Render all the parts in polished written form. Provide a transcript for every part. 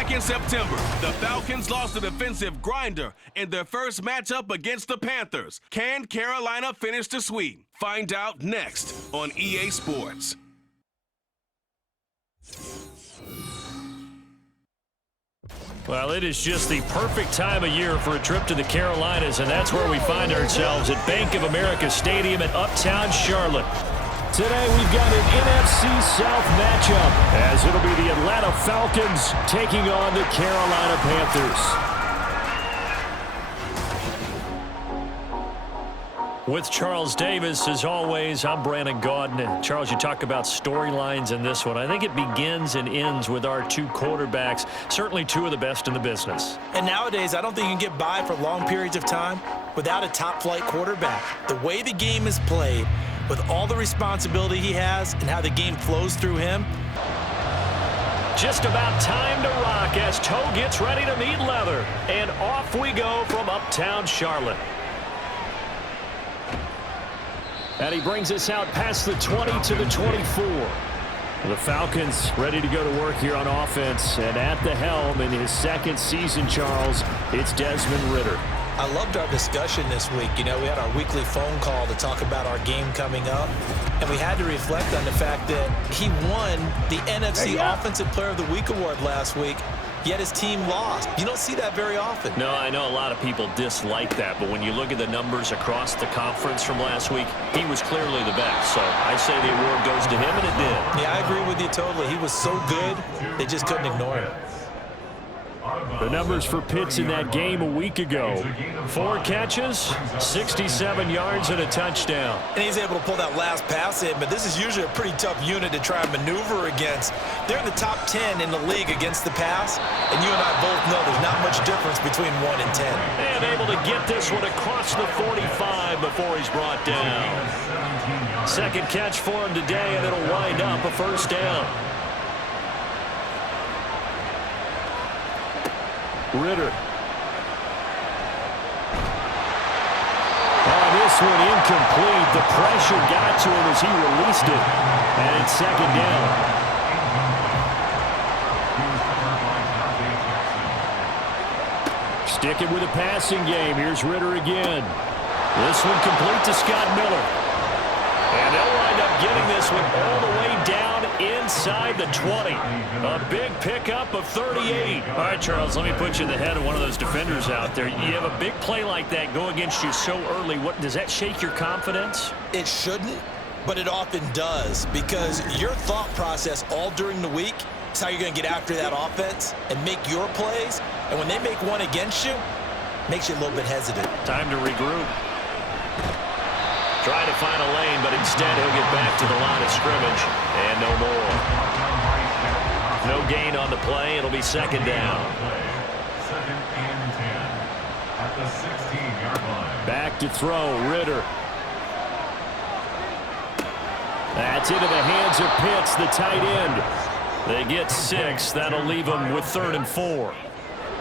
Back in September, the Falcons lost a defensive grinder in their first matchup against the Panthers. Can Carolina finish the sweep? Find out next on EA Sports. Well, it is just the perfect time of year for a trip to the Carolinas, and that's where we find ourselves at Bank of America Stadium in Uptown Charlotte. Today we've got an NFC South matchup, as it'll be the Atlanta Falcons taking on the Carolina Panthers. With Charles Davis, as always, I'm Brandon Gaudin. Charles, you talk about storylines in this one. I think it begins and ends with our two quarterbacks, certainly two of the best in the business. And nowadays, I don't think you can get by for long periods of time without a top-flight quarterback. The way the game is played, with all the responsibility he has and how the game flows through him. Just about time to rock as toe gets ready to meet leather. And off we go from Uptown Charlotte. And he brings us out past the 20 to the 24. The Falcons ready to go to work here on offense. And at the helm in his second season, Charles, it's Desmond Ridder. I loved our discussion this week. You know, we had our weekly phone call to talk about our game coming up. And we had to reflect on the fact that he won the NFC Offensive Player of the Week award last week, yet his team lost. You don't see that very often. No, I know a lot of people dislike that, but when you look at the numbers across the conference from last week, he was clearly the best. So I say the award goes to him, and it did. Yeah, I agree with you totally. He was so good, they just couldn't ignore him. The numbers for Pitts in that game a week ago. 4 catches, 67 yards, and a touchdown. And he's able to pull that last pass in, but this is usually a pretty tough unit to try and maneuver against. They're in the top 10 in the league against the pass, and you and I both know there's not much difference between 1 and 10. And able to get this one across the 45 before he's brought down. Second catch for him today, and it'll wind up a first down. Ridder. Oh, this one incomplete. The pressure got to him as he released it. And it's second down. Sticking with a passing game. Here's Ridder again. This one complete to Scott Miller. And they'll wind up getting this one all the way down inside the 20. A big pickup of 38. All right, Charles, let me put you in the head of one of those defenders out there. You have a big play like that go against you so early. What does that shake your confidence? It shouldn't, but it often does, because your thought process all during the week is how you're going to get after that offense and make your plays. And when they make one against you, it makes you a little bit hesitant. Time to regroup. Trying to find a lane, but instead he'll get back to the line of scrimmage. And no more. No gain on the play. It'll be second down. Second and 10 at the 16-yard line. Back to throw, Ridder. That's into the hands of Pitts, the tight end. They get 6. That'll leave them with 3rd and 4.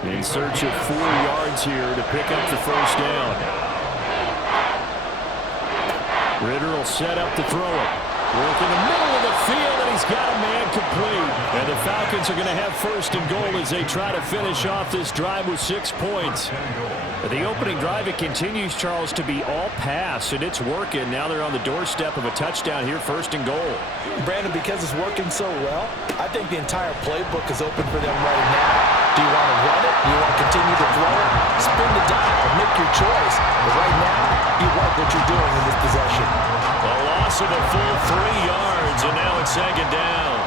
In search of 4 yards here to pick up the first down. Ridder will set up to throw it. Work in the middle of the field, and he's got a man complete. And the Falcons are going to have 1st and goal as they try to finish off this drive with 6 points. At the opening drive, it continues, Charles, to be all pass, and it's working. Now they're on the doorstep of a touchdown here, 1st and goal. Brandon, because it's working so well, I think the entire playbook is open for them right now. Do you want to run it? Do you want to continue to throw it? Spin the dial. Make your choice. But right now, you like what you're doing in this possession. A loss of a full 3 yards, and now it's second down.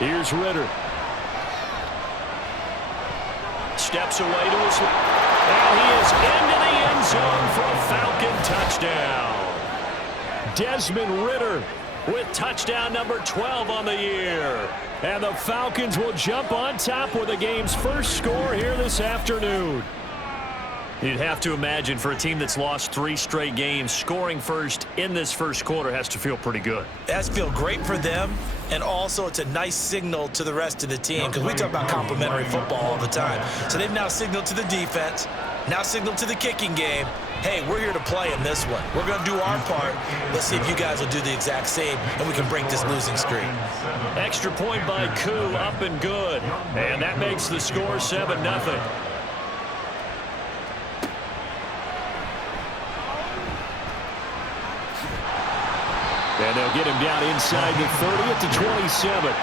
Here's Ridder. Steps away to his left. And he is into the end zone for a Falcon touchdown. Desmond Ridder with touchdown number 12 on the year. And the Falcons will jump on top with the game's first score here this afternoon. You'd have to imagine for a team that's lost 3 straight games, scoring first in this first quarter has to feel pretty good. It has to feel great for them, and also it's a nice signal to the rest of the team, because we talk about complimentary football all the time. So they've now signaled to the defense, Now signal to the kicking game. Hey, we're here to play in this one. We're going to do our part. Let's see if you guys will do the exact same, and we can break this losing streak. Extra point by Koo, up and good. And that makes the score 7-0. And they'll get him down inside the 30 at the 27.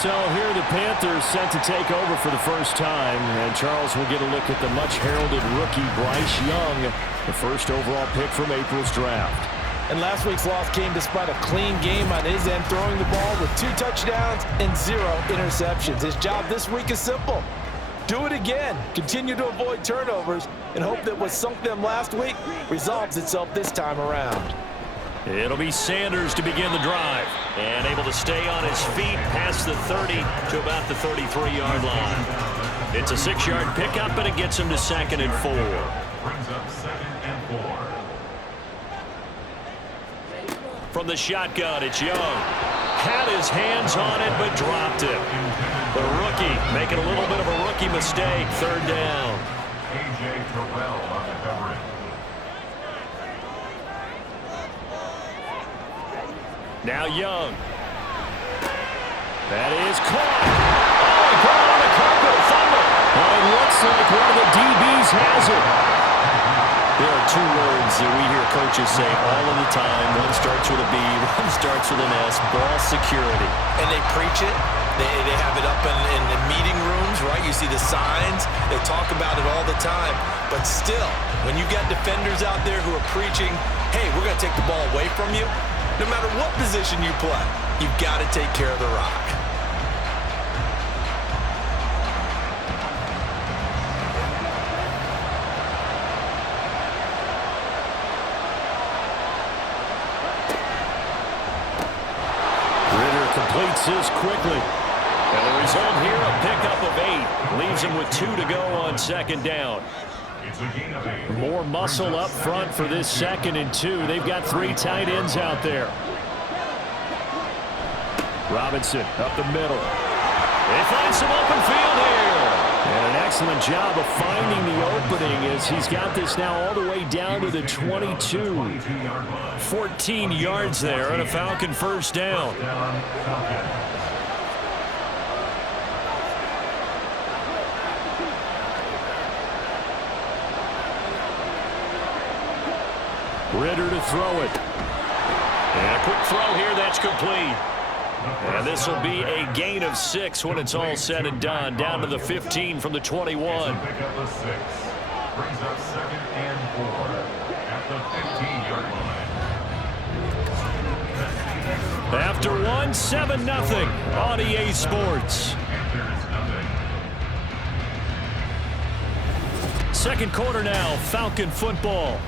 So here the Panthers set to take over for the first time. And Charles will get a look at the much-heralded rookie Bryce Young, the first overall pick from April's draft. And last week's loss came despite a clean game on his end, throwing the ball with 2 touchdowns and 0 interceptions. His job this week is simple. Do it again. Continue to avoid turnovers and hope that what sunk them last week resolves itself this time around. It'll be Sanders to begin the drive. And able to stay on his feet past the 30 to about the 33-yard line. It's a 6-yard pickup, and it gets him to 2nd and 4. Brings up 2nd and 4. From the shotgun, it's Young. Had his hands on it, but dropped it. The rookie making a little bit of a rookie mistake. 3rd down. A.J. Terrell on the coverage. Now Young. That is caught. Oh, he put on a carpet fumble. Well, it looks like one of the DBs has it. There are 2 words that we hear coaches say all of the time. One starts with a B, one starts with an S, ball security. And they preach it. They have it up in the meeting rooms, right? You see the signs. They talk about it all the time. But still, when you got defenders out there who are preaching, hey, we're going to take the ball away from you, no matter what position you play, you've got to take care of the rock. Ritter completes this quickly. And the result here, a pickup of 8. Leaves him with 2 to go on 2nd down. More muscle up front for this 2nd and 2. They've got 3 tight ends out there. Robinson up the middle. They find some open field here. And an excellent job of finding the opening as he's got this now all the way down to the 22. 14 yards there and a Falcon 1st down. Ritter to throw it. And a quick throw here, that's complete. And this will be a gain of 6 when it's all said and done. Down to the 15 from the 21. Pick up a 6. Brings up 2nd and 4 at the 15-yard line. After 1, 7-0 on EA Sports. Second quarter now, Falcon football,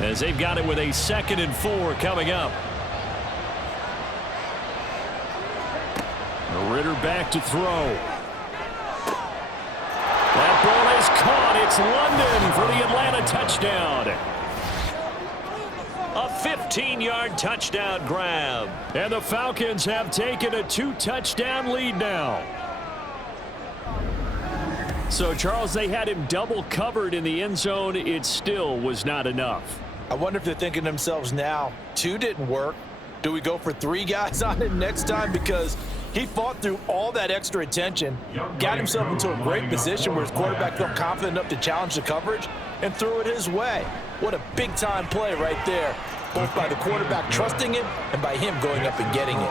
as they've got it with a 2nd and 4 coming up. Ritter back to throw. That ball is caught. It's London for the Atlanta touchdown. A 15-yard touchdown grab. And the Falcons have taken a 2-touchdown lead now. So, Charles, they had him double covered in the end zone. It still was not enough. I wonder if they're thinking to themselves now, 2 didn't work. Do we go for 3 guys on him next time? Because he fought through all that extra attention, got himself into a great position where his quarterback felt confident enough to challenge the coverage and threw it his way. What a big-time play right there, both by the quarterback trusting it and by him going up and getting it.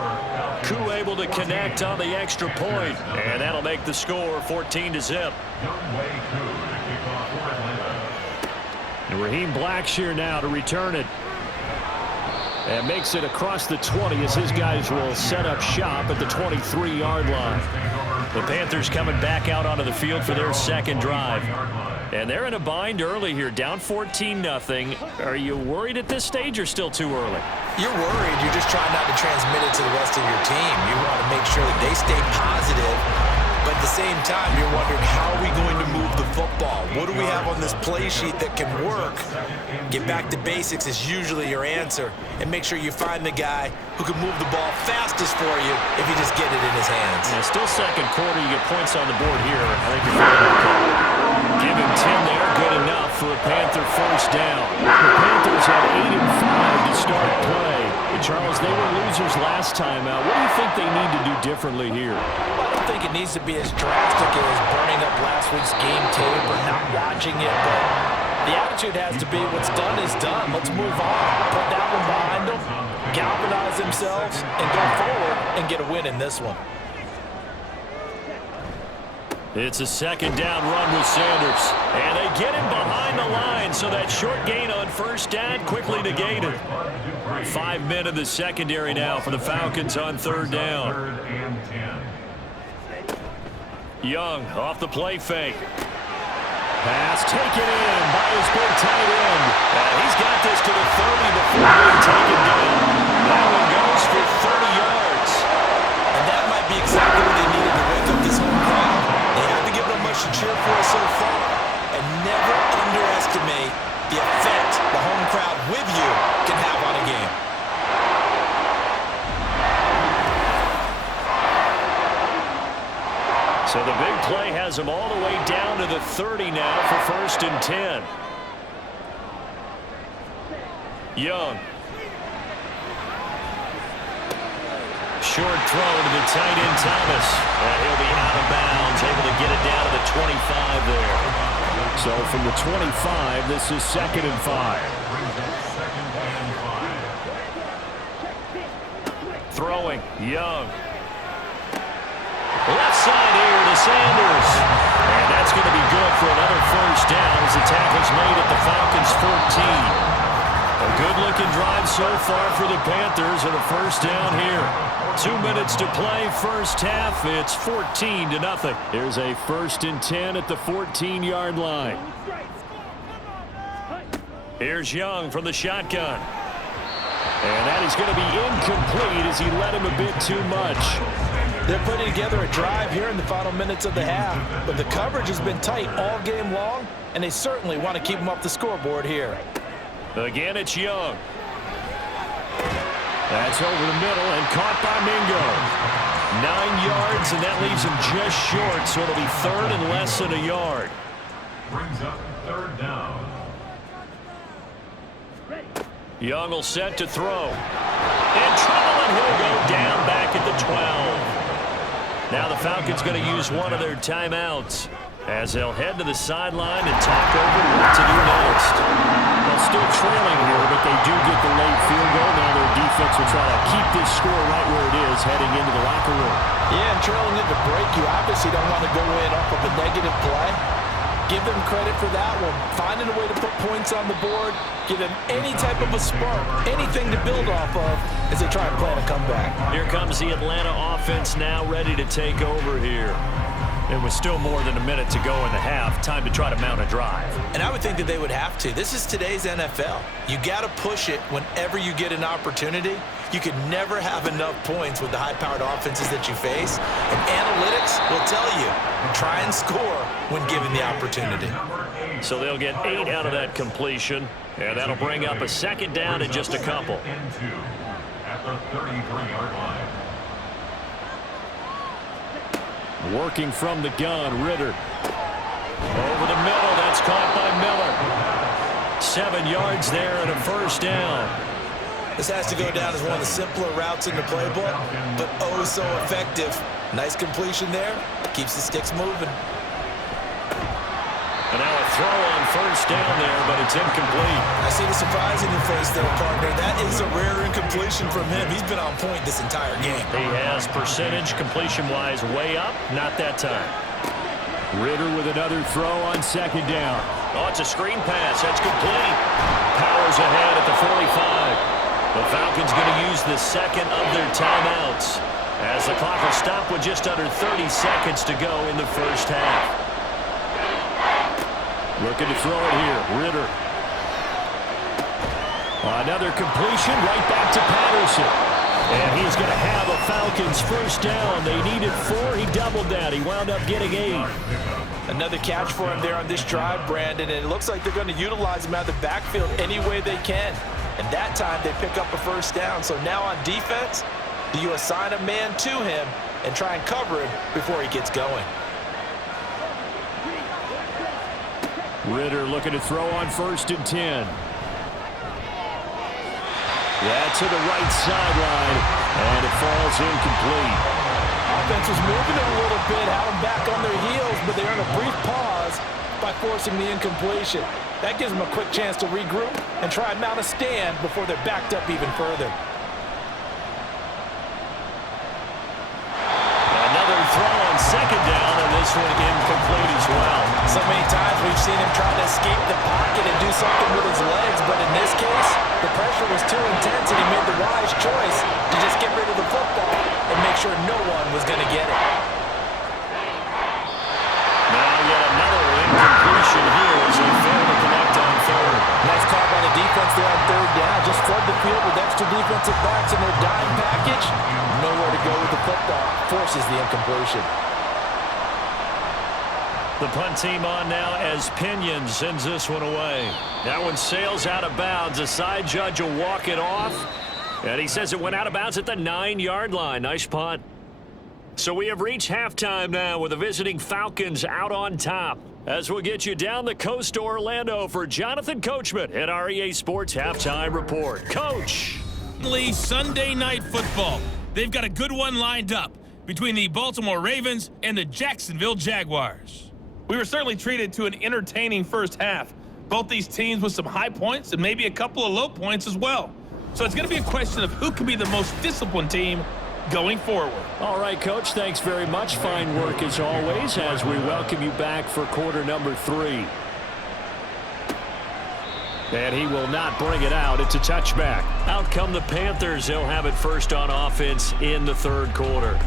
Koo able to connect on the extra point, and that'll make the score 14-0. And Raheem Blackshear now to return it. And makes it across the 20 as his guys will set up shop at the 23-yard line. The Panthers coming back out onto the field for their 2nd drive. And they're in a bind early here, down 14-0. Are you worried at this stage or still too early? You're worried. You're just trying not to transmit it to the rest of your team. You want to make sure that they stay positive. But at the same time, you're wondering, how are we going to move the football? What do we have on this play sheet that can work? Get back to basics is usually your answer. And make sure you find the guy who can move the ball fastest for you if you just get it in his hands. Yeah, still second quarter. You get points on the board here. I think you're feeling okay. Give him 10 there, good enough for a Panther first down. The Panthers had 8 and 5 to start play. And Charles, they were losers last time out. What do you think they need to do differently here? Well, I don't think it needs to be as drastic as burning up last week's game tape or not watching it, but the attitude has to be what's done is done. Let's move on. Put that one behind them, galvanize themselves, and go forward and get a win in this one. It's a second down run with Sanders. And they get him behind the line, so that short gain on first down quickly negated. 5 men in the secondary now for the Falcons on third down. Young off the play fake. Pass taken in by his big tight end. And he's got this to the 30 before being taken down. That one goes for 30 yards. And that might be exactly what they needed to wake up this home crowd. They haven't given them much to cheer for so far. And never underestimate the effect the home crowd with you can have on a game. So the big play has him all the way down to the 30 now for first and 10. Young. Short throw to the tight end Thomas. And he'll be out of bounds, able to get it down to the 25 there. So from the 25, this is second and 5. Throwing, Young. Left side here to Sanders. And that's going to be good for another first down as the tackle's made at the Falcons' 14. A good-looking drive so far for the Panthers and a first down here. 2 minutes to play, first half. It's 14-0. Here's a first and 10 at the 14-yard line. Here's Young from the shotgun. And that is going to be incomplete as he led him a bit too much. They're putting together a drive here in the final minutes of the half, but the coverage has been tight all game long, and they certainly want to keep them off the scoreboard here. Again, it's Young. That's over the middle and caught by Mingo. 9 yards, and that leaves him just short, so it'll be third and less than a yard. Brings up third down. Young will set to throw. In trouble, and he'll go down back at the 12. Now the Falcons going to use one of their timeouts as they'll head to the sideline and talk over what to do next. Well, still trailing here, but they do get the late field goal. Now their defense will try to keep this score right where it is heading into the locker room. Yeah, and trailing into break, you obviously don't want to go in off of a negative play. Give them credit for that one. Finding a way to put points on the board. Give them any type of a spark, anything to build off of as they try and plan a comeback. Here comes the Atlanta offense now ready to take over here. It was still more than a minute to go in the half. Time to try to mount a drive. And I would think that they would have to. This is today's NFL. You got to push it whenever you get an opportunity. You can never have enough points with the high-powered offenses that you face. And analytics will tell you, try and score when given the opportunity. So they'll get 8 out of that completion, and that'll bring up a second down in just a couple. At the 33-yard line. Working from the gun, Ritter. Over the middle, that's caught by Miller. 7 yards there and a first down. This has to go down as one of the simpler routes in the playbook, but oh so effective. Nice completion there. Keeps the sticks moving. And now a throw on first down there, but it's incomplete. I see the surprise in your face there, partner. That is a rare incompletion from him. He's been on point this entire game. He has percentage completion-wise way up. Not that time. Ritter with another throw on second down. Oh, it's a screen pass. That's complete. Powers ahead at the 45. The Falcons going to use the second of their timeouts as the clock will stop with just under 30 seconds to go in the first half. Looking to throw it here, Ritter. Another completion right back to Patterson. And he's going to have a Falcons first down. They needed 4. He doubled that. He wound up getting 8. Another catch for him there on this drive, Brandon. And it looks like they're going to utilize him out of the backfield any way they can. And that time they pick up a first down. So now on defense, do you assign a man to him and try and cover him before he gets going? Ritter looking to throw on 1st and 10. Yeah, to the right sideline, and it falls incomplete. Offense was moving it a little bit, had them back on their heels, but they earned a brief pause by forcing the incompletion. That gives them a quick chance to regroup and try and mount a stand before they're backed up even further. Another throw on 2nd down, and this one incomplete as well. So many times we've seen him try to escape the pocket and do something with his legs, but in this case, the pressure was too intense and he made the wise choice to just get rid of the football and make sure no one was going to get it. Now yet another incompletion here as they fail to connect on 3rd. Nice call by the defense there on 3rd down. Just flood the field with extra defensive backs in their dime package. Nowhere to go with the football. Forces the incompletion. The punt team on now as Pinion sends this one away. That one sails out of bounds. The side judge will walk it off. And he says it went out of bounds at the 9-yard line. Nice punt. So we have reached halftime now with the visiting Falcons out on top. As we'll get you down the coast to Orlando for Jonathan Coachman at our EA Sports Halftime Report. Coach! Sunday Night Football. They've got a good one lined up between the Baltimore Ravens and the Jacksonville Jaguars. We were certainly treated to an entertaining first half. Both these teams with some high points and maybe a couple of low points as well. So it's going to be a question of who can be the most disciplined team going forward. All right, Coach, thanks very much. Fine work as always as we welcome you back for quarter number 3. And he will not bring it out. It's a touchback. Out come the Panthers. They'll have it first on offense in the 3rd quarter.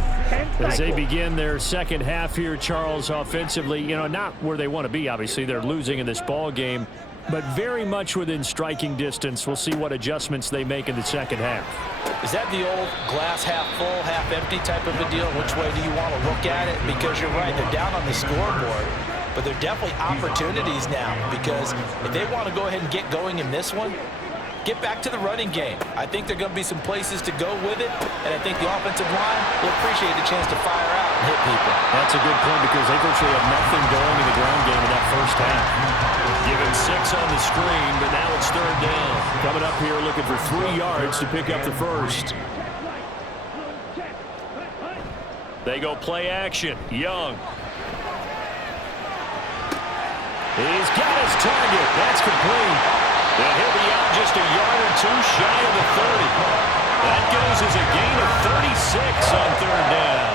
As they begin their second half here, Charles, offensively, not where they want to be, obviously. They're losing in this ball game, but very much within striking distance. We'll see what adjustments they make in the second half. Is that the old glass half full, half empty type of a deal? Which way do you want to look at it? Because you're right, they're down on the scoreboard, but they're definitely opportunities now because if they want to go ahead and get going in this one, get back to the running game. I think there are going to be some places to go with it, and I think the offensive line will appreciate the chance to fire out and hit people. That's a good point because they virtually have nothing going in the ground game in that first half. Given 6 on the screen, but now it's 3rd down. Coming up here looking for 3 yards to pick up the first. They go play action. Young. He's got his target. That's complete. And he'll be out just a yard or 2 shy of the 30. That goes as a gain of 36 on 3rd down.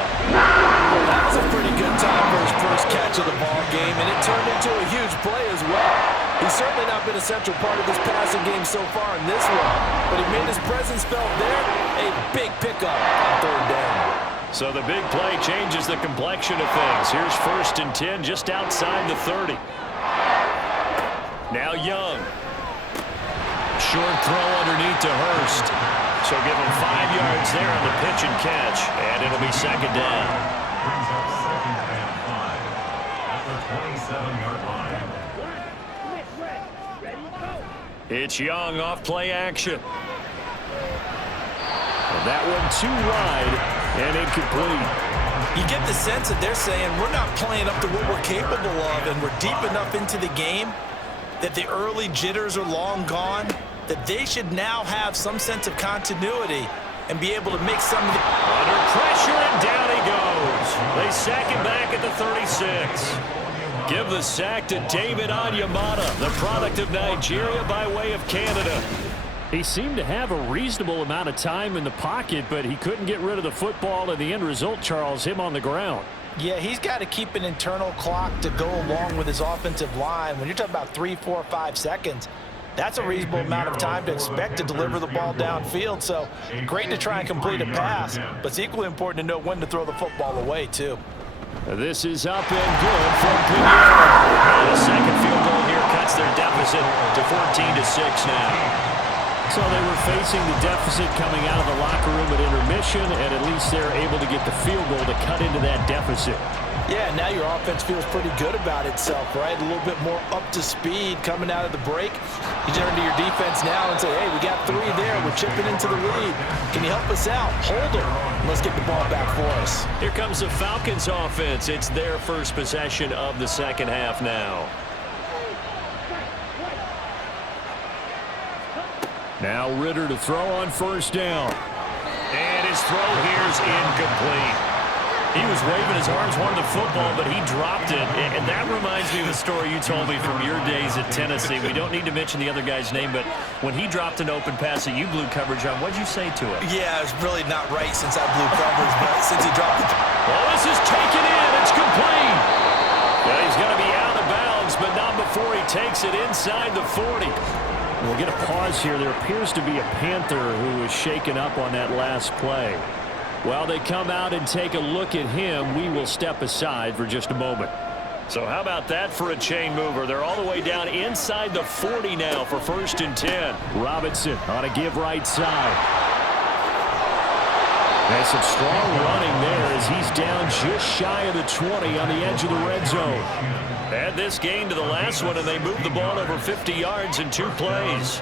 That was a pretty good time for his first catch of the ball game, and it turned into a huge play as well. He's certainly not been a central part of this passing game so far in this one, but he made his presence felt there. A big pickup on 3rd down. So the big play changes the complexion of things. Here's 1st and 10 just outside the 30. Now Young. Short throw underneath to Hurst. So give him 5 yards there on the pitch and catch, and it'll be 2nd down. Brings up 2nd and 5 at the 27-yard line. It's Young off play action. And that one too wide and incomplete. You get the sense that they're saying we're not playing up to what we're capable of, and we're deep enough into the game that the early jitters are long gone, that they should now have some sense of continuity and be able to make some of the... Under pressure, and down he goes. They sack him back at the 36. Give the sack to David Onyemata, the product of Nigeria by way of Canada. He seemed to have a reasonable amount of time in the pocket, but he couldn't get rid of the football, and the end result, Charles, him on the ground. Yeah, he's got to keep an internal clock to go along with his offensive line. When you're talking about 3, 4, 5 seconds, that's a reasonable amount of time to expect to deliver the ball downfield. So great to try and complete a pass, but it's equally important to know when to throw the football away, too. This is up and good from Pinheiro. And a second field goal here cuts their deficit to 14-6 now. So they were facing the deficit coming out of the locker room at intermission, and at least they're able to get the field goal to cut into that deficit. Yeah, now your offense feels pretty good about itself, right? A little bit more up to speed coming out of the break. You turn to your defense now and say, hey, we got 3 there. We're chipping into the lead. Can you help us out? Hold them. Let's get the ball back for us. Here comes the Falcons offense. It's their first possession of the second half now. Now Ritter to throw on first down. And his throw here is incomplete. He was waving his arms, wanted the football, but he dropped it. And that reminds me of the story you told me from your days at Tennessee. We don't need to mention the other guy's name, but when he dropped an open pass that you blew coverage on, what'd you say to him? Yeah, it's really not right since I blew coverage, but since he dropped it. Well, this is taken in. It's complete. Well, he's going to be out of bounds, but not before he takes it inside the 40. We'll get a pause here. There appears to be a Panther who was shaken up on that last play. While they come out and take a look at him, we will step aside for just a moment. So how about that for a chain mover? They're all the way down inside the 40 now for 1st and 10. Robinson on a give right side. There's some strong running there as he's down just shy of the 20 on the edge of the red zone. Add this gain to the last one, and they moved the ball over 50 yards in 2 plays.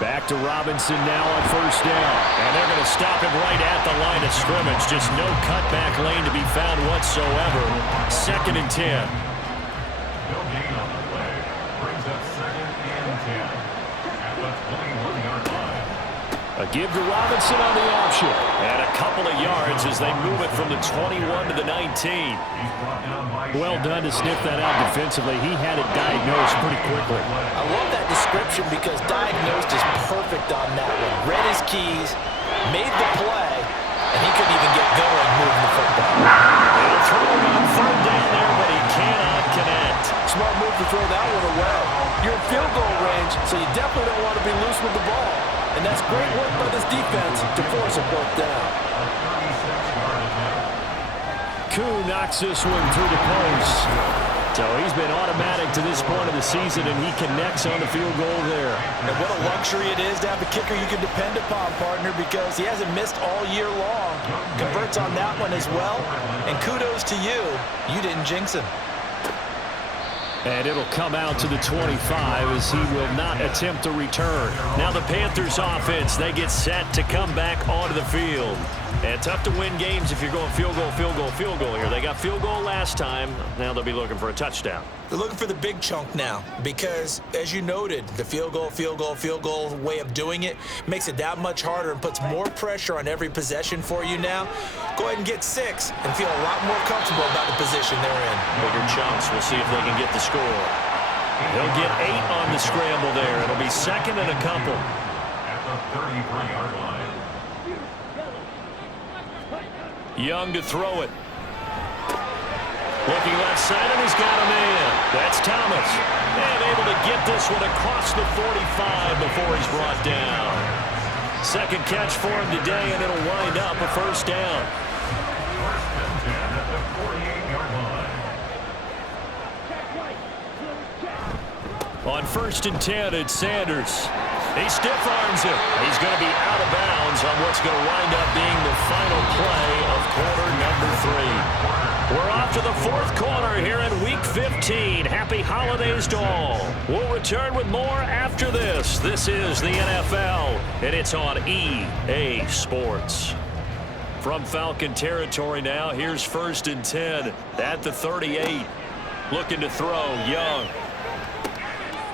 Back to Robinson now on first down. And they're going to stop him right at the line of scrimmage. Just no cutback lane to be found whatsoever. 2nd and 10. No gain on the play. Brings up 2nd and 10. At the 21-yard line. A give to Robinson on the option. And a couple of yards as they move it from the 21 to the 19. He's brought down by Well done to sniff that out defensively. He had it diagnosed pretty quickly. I love that description because diagnosed is perfect on that one. Read his keys, made the play, and he couldn't even get going moving the football. He'll throw it on 3rd down there, but he cannot connect. Smart move to throw that one away. You're in field goal range, so you definitely don't want to be loose with the ball. And that's great work by this defense to force a fourth down. Koo knocks this one through the post. So he's been automatic to this point of the season, and he connects on the field goal there. And what a luxury it is to have a kicker you can depend upon, partner, because he hasn't missed all year long. Converts on that one as well. And kudos to you. You didn't jinx him. And it'll come out to the 25 as he will not attempt to return. Now the Panthers offense, they get set to come back onto the field. And tough to win games if you're going field goal, field goal, field goal here. They got field goal last time. Now they'll be looking for a touchdown. They're looking for the big chunk now because, as you noted, the field goal way of doing it makes it that much harder and puts more pressure on every possession for you now. Go ahead and get 6 and feel a lot more comfortable about the position they're in. Bigger chunks. We'll see if they can get the score. They'll get 8 on the scramble there. It'll be 2nd and a couple. At the 33-yard line. Young to throw it. Looking left side, and he's got a man. That's Thomas. And able to get this one across the 45 before he's brought down. 2nd catch for him today, and it'll wind up a 1st down. 1st and 10 at the 48-yard line. On 1st and 10, it's Sanders. He stiff arms him. He's going to be out of bounds on what's going to wind up being the final play of quarter number 3. We're off to the 4th quarter here in Week 15. Happy holidays to all. We'll return with more after this. This is the NFL, and it's on EA Sports. From Falcon territory now, here's 1st and 10 at the 38. Looking to throw, Young.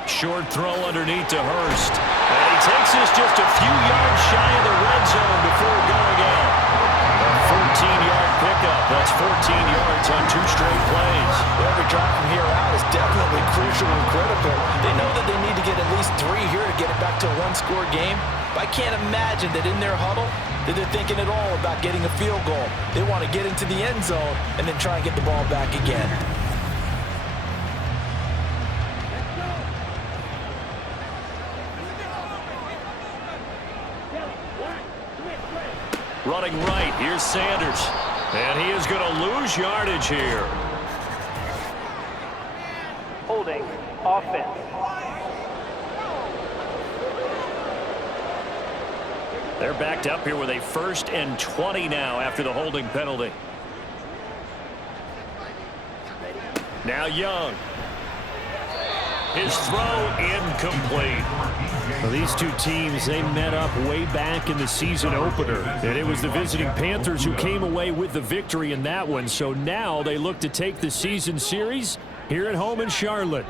Short throw underneath to Hurst. And he takes this just a few yards shy of the red zone before going out. A 14-yard pickup. That's 14 yards on 2 straight plays. Every drive from here out is definitely crucial and critical. They know that they need to get at least 3 here to get it back to a 1-score game. But I can't imagine that in their huddle that they're thinking at all about getting a field goal. They want to get into the end zone and then try and get the ball back again. Running right, here's Sanders. And he is going to lose yardage here. Holding, offense. They're backed up here with a 1st and 20 now after the holding penalty. Now Young. His throw incomplete. Well, these two teams, they met up way back in the season opener. And it was the visiting Panthers who came away with the victory in that one. So now they look to take the season series here at home in Charlotte.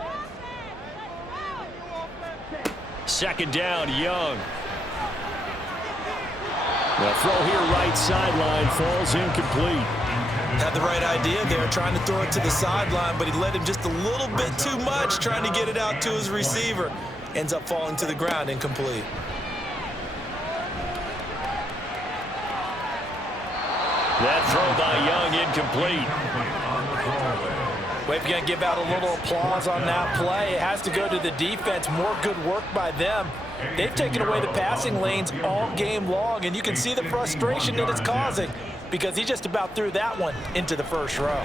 Second down, Young. The throw here right sideline falls incomplete. Had the right idea there, trying to throw it to the sideline, but he led him just a little bit too much, trying to get it out to his receiver. Ends up falling to the ground, incomplete. That throw by Young incomplete. We're going to give out a little applause on that play. It has to go to the defense. More good work by them. They've taken away the passing lanes all game long, and you can see the frustration that it's causing because he just about threw that one into the first row.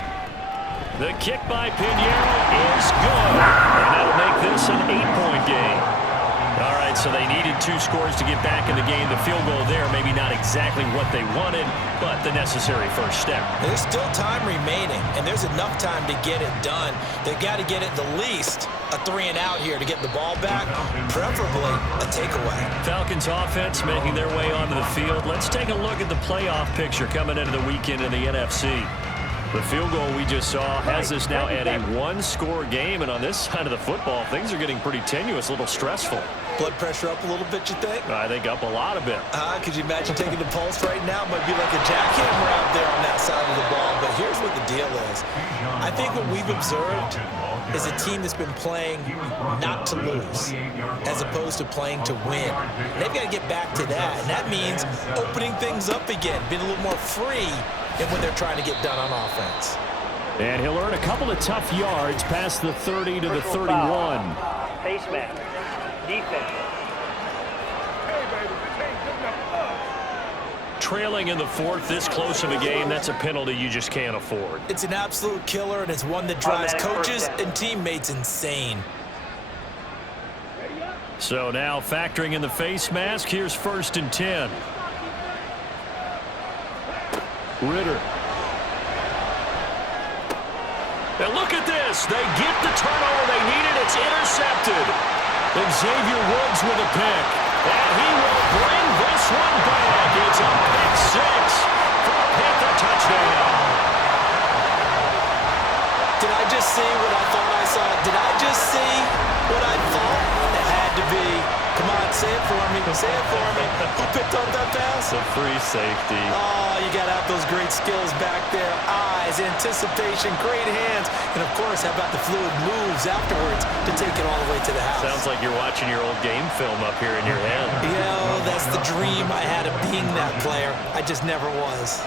The kick by Pinheiro is good, and that'll make this an 8-point game. All right, so they needed 2 scores to get back in the game. The field goal there, maybe not exactly what they wanted, but the necessary first step. There's still time remaining, and there's enough time to get it done. They've got to get it the least a 3-and-out here to get the ball back, preferably a takeaway. Falcons offense making their way onto the field. Let's take a look at the playoff picture coming into the weekend in the NFC. The field goal we just saw has us now at a 1-score game, and on this side of the football, things are getting pretty tenuous, a little stressful. Blood pressure up a little bit, you think? I think up a lot of it. Could you imagine taking the pulse right now? It might be like a jackhammer out there on that side of the ball, but here's what the deal is. I think what we've observed is a team that's been playing not to lose as opposed to playing to win. They've got to get back to that, and that means opening things up again, being a little more free in what they're trying to get done on offense. And he'll earn a couple of tough yards past the 30 to the 31. Face mask. Defense. Trailing in the 4th, this close of a game, that's a penalty you just can't afford. It's an absolute killer, and it's one that drives coaches and teammates insane. So now factoring in the face mask, here's 1st and 10. Ritter. And look at this. They get the turnover they needed. It's intercepted. And Xavier Woods with a pick. And he will bring this one back. It's a pick 6 for a Panther touchdown. Did I just see what I thought I saw? Did I just see what I thought? It had to be. Come on, say it for me. Say it for me. Who picked up that pass? The free safety. Oh, you got to have those great skills back there. Eyes, anticipation, great hands. And, of course, how about the fluid moves afterwards to take it all the way to the house? Sounds like you're watching your old game film up here in your head. Yeah, that's the dream I had of being that player. I just never was.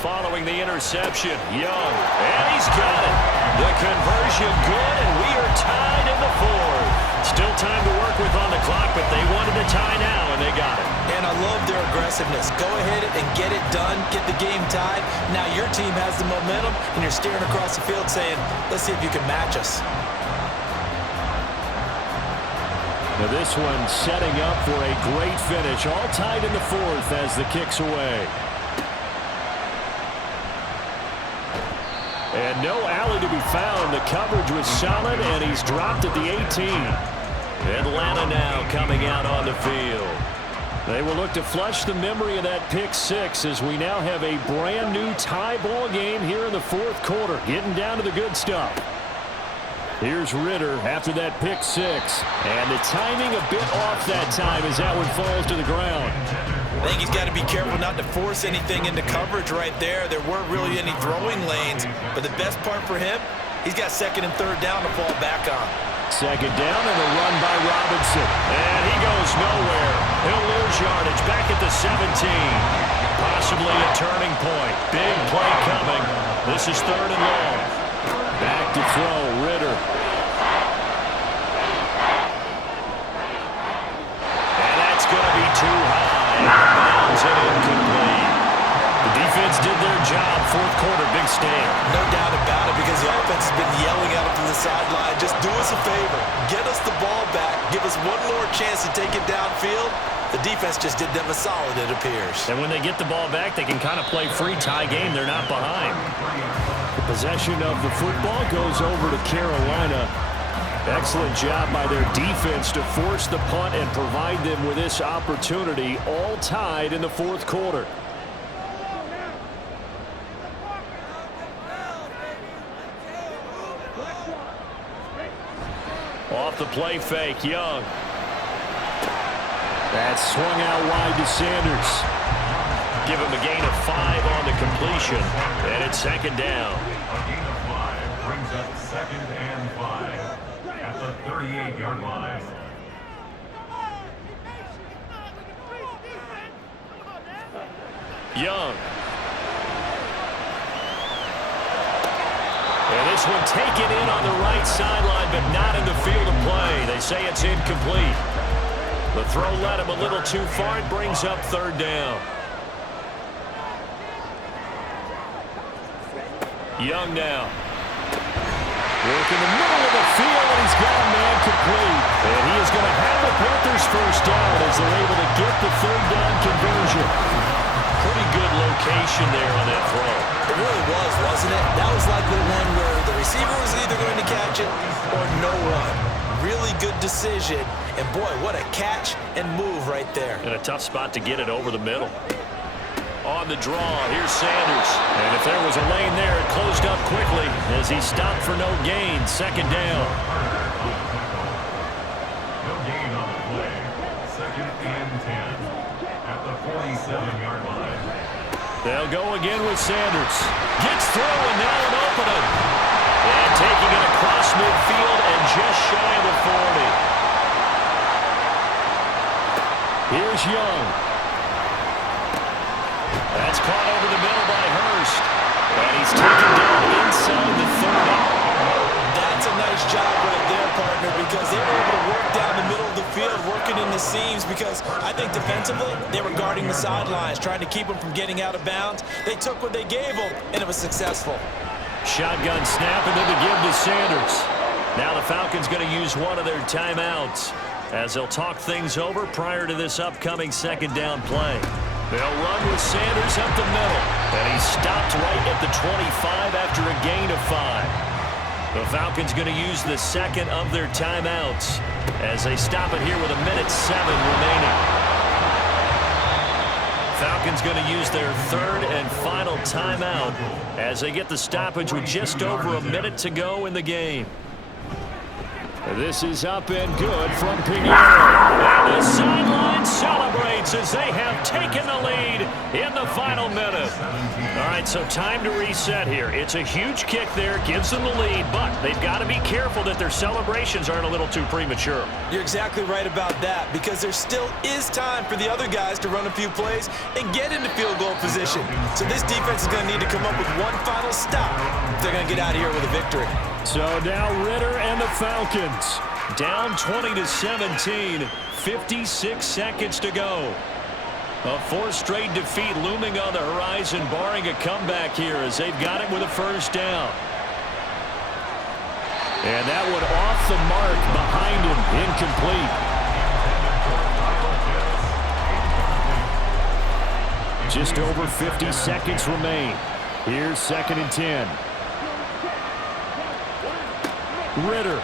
Following the interception, Young, and he's got it. The conversion good, and we are tied in the 4th. Still time to work with on the clock, but they wanted the tie now, and they got it. And I love their aggressiveness. Go ahead and get it done, get the game tied. Now your team has the momentum, and you're staring across the field saying, let's see if you can match us. Now this one setting up for a great finish. All tied in the 4th as the kick's away. And no alley to be found. The coverage was solid, and he's dropped at the 18. Atlanta now coming out on the field. They will look to flush the memory of that pick 6 as we now have a brand new tie ball game here in the 4th quarter. Getting down to the good stuff. Here's Ritter after that pick 6. And the timing a bit off that time as that one falls to the ground. I think he's got to be careful not to force anything into coverage right there. There weren't really any throwing lanes, but the best part for him, he's got 2nd and 3rd down to fall back on. 2nd down and a run by Robinson. And he goes nowhere. He'll lose yardage back at the 17. Possibly a turning point. Big play coming. This is 3rd and long. Back to throw, Ritter. And that's going to be too high. Bounds it incomplete. The defense did their job. 4th quarter, big stand. No doubt about it, because the offense has been yelling at him from the sideline. Just do us a favor. Get us the ball back. Give us one more chance to take it downfield, The defense just did them a solid, it appears. And when they get the ball back, they can kind of play free tie game. They're not behind. The possession of the football goes over to Carolina. Excellent job by their defense to force the punt and provide them with this opportunity, all tied in the fourth quarter. Off the play fake, Young. That's swung out wide to Sanders. Give him a gain of 5 on the completion, and it's second down. A gain of 5 brings up 2nd and 5 at the 38-yard line. Young. And this one taken in on the right sideline, but not in the field of play. They say it's incomplete. The throw led him a little too far. It brings up third down. Young now. Work in the middle of the field, and he's got a man complete. And he is going to have the Panthers first down as they're able to get the third down conversion. Pretty good location there on that throw. It really was, wasn't it? That was likely one where the receiver was either going to catch it or no run. Really good decision. And, boy, what a catch and move right there. And a tough spot to get it over the middle. On the draw, here's Sanders. And if there was a lane there, it closed up quickly as he stopped for no gain. Second down. No gain on the play. 2nd and 10 at the 47-yard line. They'll go again with Sanders. Gets through and now an opening. And taking it across midfield and just shy of the 40. Here's Young. That's caught over the middle by Hurst. And he's taken down inside the 30. That's a nice job right there, partner, because they were able to work down the middle of the field, working in the seams, because I think defensively they were guarding the sidelines, trying to keep them from getting out of bounds. They took what they gave them, and it was successful. Shotgun snap and then to give to Sanders. Now the Falcons going to use one of their timeouts as they'll talk things over prior to this upcoming second down play. They'll run with Sanders up the middle, and he's stopped right at the 25 after a gain of 5. The Falcons going to use the second of their timeouts as they stop it here with 1:07 remaining. Falcons going to use their third and final timeout as they get the stoppage with just over a minute to go in the game. This is up and good from Pinheiro. And the sideline celebrates as they have taken the lead in the final minute. All right, so time to reset here. It's a huge kick there, gives them the lead, but they've got to be careful that their celebrations aren't a little too premature. You're exactly right about that, because there still is time for the other guys to run a few plays and get into field goal position. So this defense is going to need to come up with one final stop if they're going to get out of here with a victory. So now Ritter and the Falcons down 20-17, 56 seconds to go. A fourth straight defeat looming on the horizon, barring a comeback here as they've got it with a first down. And that one off the mark behind him, incomplete. Just over 50 seconds remain. Here's 2nd and 10. Ritter.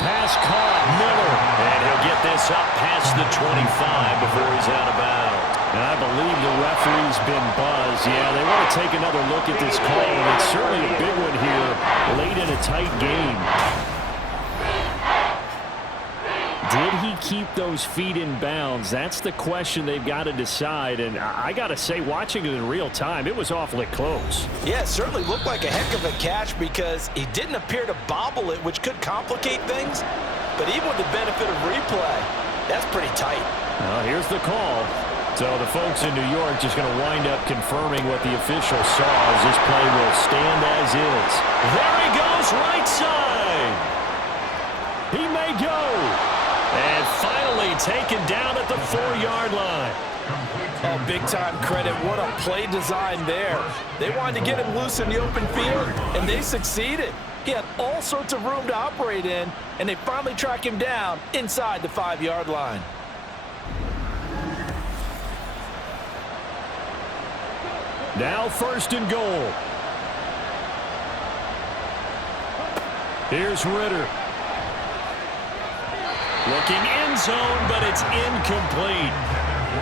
Pass caught, Miller. And he'll get this up past the 25 before he's out of bounds. And I believe the referee's been buzzed. Yeah, they want to take another look at this call, and it's certainly a big one here late in a tight game. Did he keep those feet in bounds? That's the question they've got to decide. And I got to say, watching it in real time, it was awfully close. Yeah, it certainly looked like a heck of a catch because he didn't appear to bobble it, which could complicate things. But even with the benefit of replay, that's pretty tight. Well, here's the call. So the folks in New York just going to wind up confirming what the official saw as this play will stand as is. There he goes, right side. He may go. And finally taken down at the 4-yard line. Oh, big-time credit. What a play design there. They wanted to get him loose in the open field, and they succeeded. He had all sorts of room to operate in, and they finally track him down inside the 5-yard line. Now 1st and goal. Here's Ritter. Looking end zone, but it's incomplete.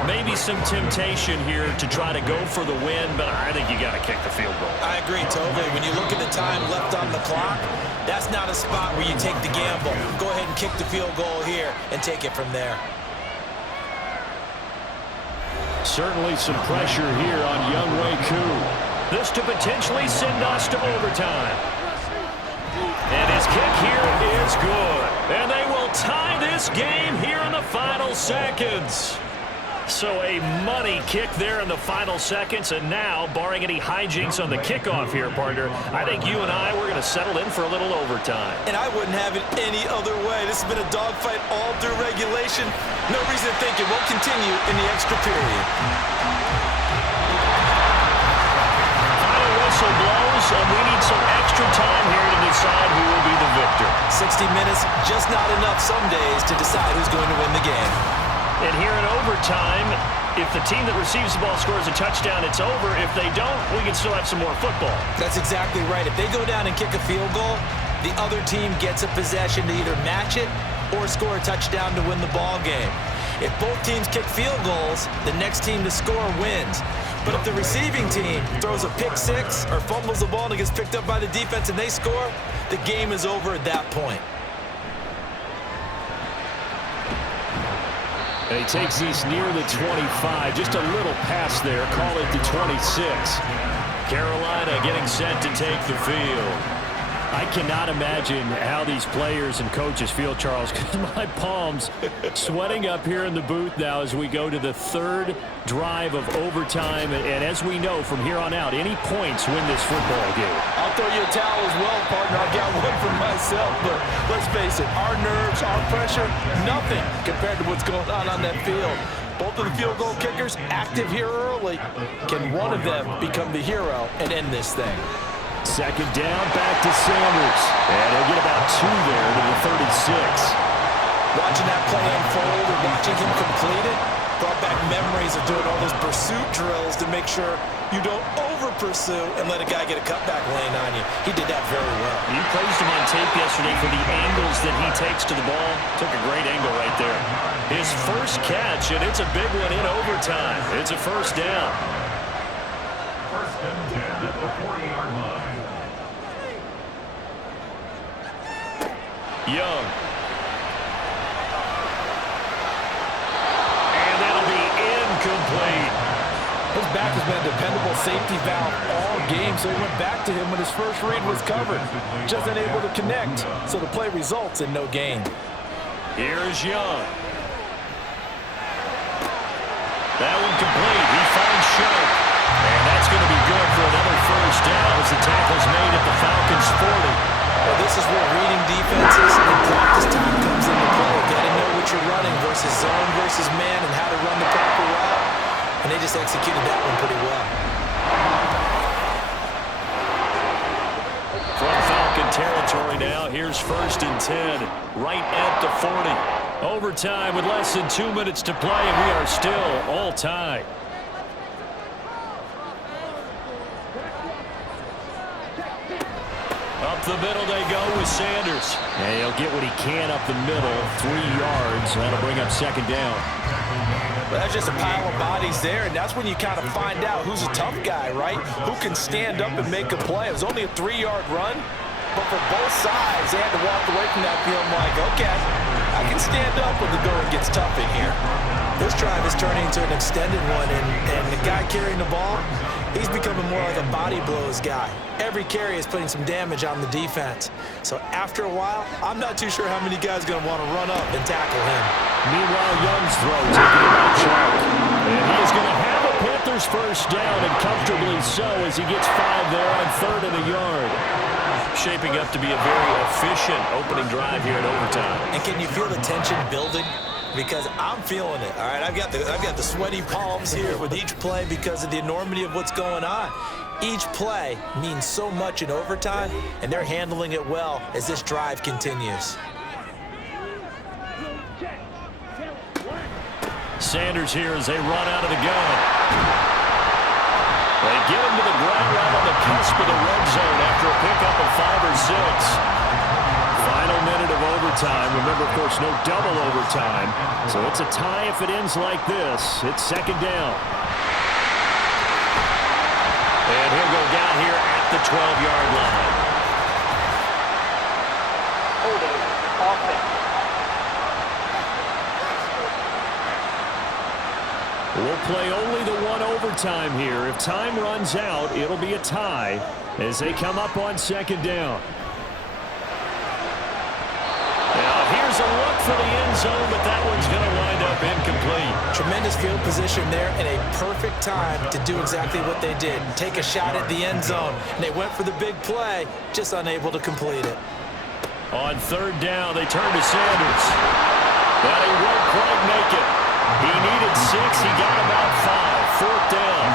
Maybe some temptation here to try to go for the win, but I think you got to kick the field goal. I agree totally. When you look at the time left on the clock, that's not a spot where you take the gamble. Go ahead and kick the field goal here and take it from there. Certainly some pressure here on Younghoe Koo. This to potentially send us to overtime. And his kick here is good. And they will tie this game here in the final seconds. So a money kick there in the final seconds. And now, barring any hijinks on the kickoff here, partner, I think you and I, we're going to settle in for a little overtime. And I wouldn't have it any other way. This has been a dogfight all through regulation. No reason to think it won't continue in the extra period. Final whistle blows, and we need some extra time here to decide who will be the victor. 60 minutes, just not enough some days to decide who's going to win the game. And here in overtime, if the team that receives the ball scores a touchdown, it's over. If they don't, we can still have some more football. That's exactly right. If they go down and kick a field goal, the other team gets a possession to either match it or score a touchdown to win the ball game. If both teams kick field goals, the next team to score wins. But if the receiving team throws a pick six or fumbles the ball and it gets picked up by the defense and they score, the game is over at that point. And he takes these near the 25. Just a little pass there. Call it the 26. Carolina getting set to take the field. I cannot imagine how these players and coaches feel, Charles, because my palms sweating up here in the booth now as we go to the 3rd drive of overtime. And as we know, from here on out, any points win this football game. I'll throw you a towel as well, partner. I got one for myself, but let's face it, our nerves, our pressure, nothing compared to what's going on that field. Both of the field goal kickers active here early. Can one of them become the hero and end this thing? 2nd down, back to Sanders. And he'll get about 2 there to the 36. Watching that play unfold and watching him complete it brought back memories of doing all those pursuit drills to make sure you don't over-pursue and let a guy get a cutback lane on you. He did that very well. You praised him on tape yesterday for the angles that he takes to the ball. Took a great angle right there. His first catch, and it's a big one in overtime. It's a 1st down. 1st and 10 at the 40-yard line. Young. And that'll be incomplete. His back has been a dependable safety valve all game, so he went back to him when his first read was covered. Just unable to connect, so the play results in no gain. Here's Young. That one complete. He finds Sharp. And that's going to be good for another 1st down as the tackle's made at the Falcons' 40. Well, this is where reading defenses and practice time comes into play. Got to know what you're running versus zone versus man and how to run the proper route. And they just executed that one pretty well. From Falcon territory now, here's 1st and 10, right at the 40. Overtime with less than 2 minutes to play, and we are still all tied. Up the middle they go with Sanders. And he'll get what he can up the middle, 3 yards. That'll bring up 2nd down. But that's just a pile of bodies there, and that's when you kind of find out who's a tough guy, right? Who can stand up and make a play. It was only a 3-yard run, but for both sides, they had to walk away from that field like, okay, I can stand up when the going gets tough in here. This drive is turning into an extended one, and the guy carrying the ball, he's becoming more like a body blows guy. Every carry is putting some damage on the defense. So after a while, I'm not too sure how many guys are going to want to run up and tackle him. Meanwhile, Young's throw taken it by Chark. And he is going to have a Panthers 1st down, and comfortably so as he gets 5 there on 3rd and a yard. Shaping up to be a very efficient opening drive here in overtime. And can you feel the tension building? Because I'm feeling it, all right? I've got the sweaty palms here with each play because of the enormity of what's going on. Each play means so much in overtime, and they're handling it well as this drive continues. Sanders here as they run out of the gun. They get him to the ground right on the cusp of the red zone after a pickup of 5 or 6. Final minute of overtime. Remember, of course, no double overtime. So it's a tie if it ends like this. It's second down. And he'll go down here at the 12-yard line. Holding offense. We'll play only the one overtime here. If time runs out, it'll be a tie as they come up on second down. Now, here's a look for the end zone, but that one's going to wind up incomplete. Tremendous field position there and a perfect time to do exactly what they did. Take a shot at the end zone. And they went for the big play, just unable to complete it. On third down, they turn to Sanders. But he won't quite make it. He needed 6. He got about 5. Fourth down.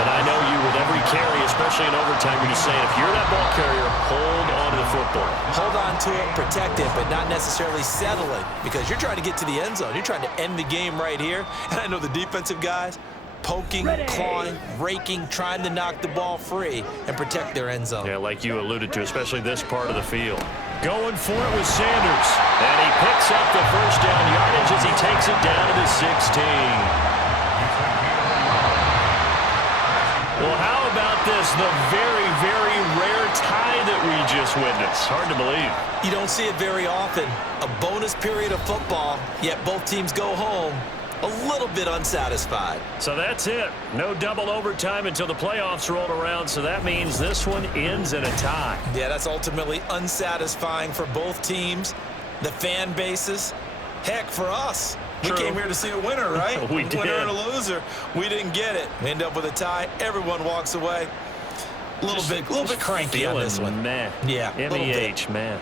But I know you, with every carry, especially in overtime, you're just saying, if you're that ball carrier, hold on to the football. Hold on to it, protect it, but not necessarily settling, because you're trying to get to the end zone. You're trying to end the game right here. And I know the defensive guys poking, clawing, raking, trying to knock the ball free and protect their end zone. Yeah, like you alluded to, especially this part of the field. Going for it with Sanders. And he picks up the first down yardage as he takes it down to the 16. Well, how about this? The very, very rare tie that we just witnessed. Hard to believe. You don't see it very often. A bonus period of football, yet both teams go home a little bit unsatisfied. So that's it. No double overtime until the playoffs rolled around, so that means this one ends in a tie. Yeah, that's ultimately unsatisfying for both teams, the fan bases. Heck, for us. True. We came here to see a winner, right? We did. Winner and a loser. We didn't get it. We end up with a tie. Everyone walks away. A little bit cranky on this one. Man. Yeah, MEH, man.